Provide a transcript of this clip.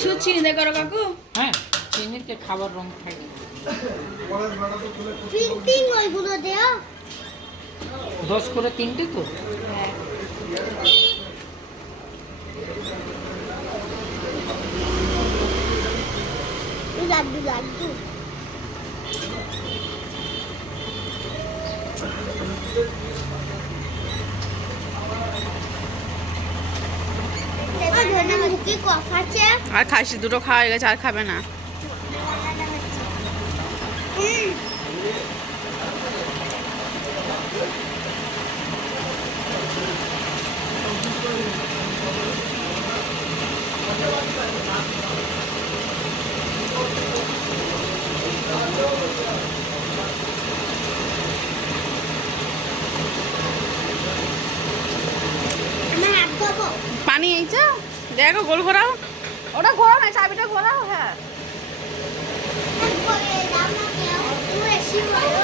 শুধু চিনি দিয়ে করো কাকু? হ্যাঁ, চিনিতে খাবার রং থাকে। প্রিন্টিং ওইগুলো দেও। 10 করে 3টে তো। হ্যাঁ। লাড্ডু লাড্ডু কি কথা আছে? আর খাসি দুটো খাওয়া হয়ে গেছে, আর খাবে না। আমার হাত ধোবো। পানি এইছে, দেখো গোল ঘোরাও। ওটা ঘোরাও না, চাবিটা ঘোরাও। হ্যাঁ হাত ধরে দাও না কেউ। তুমি এসে বলো।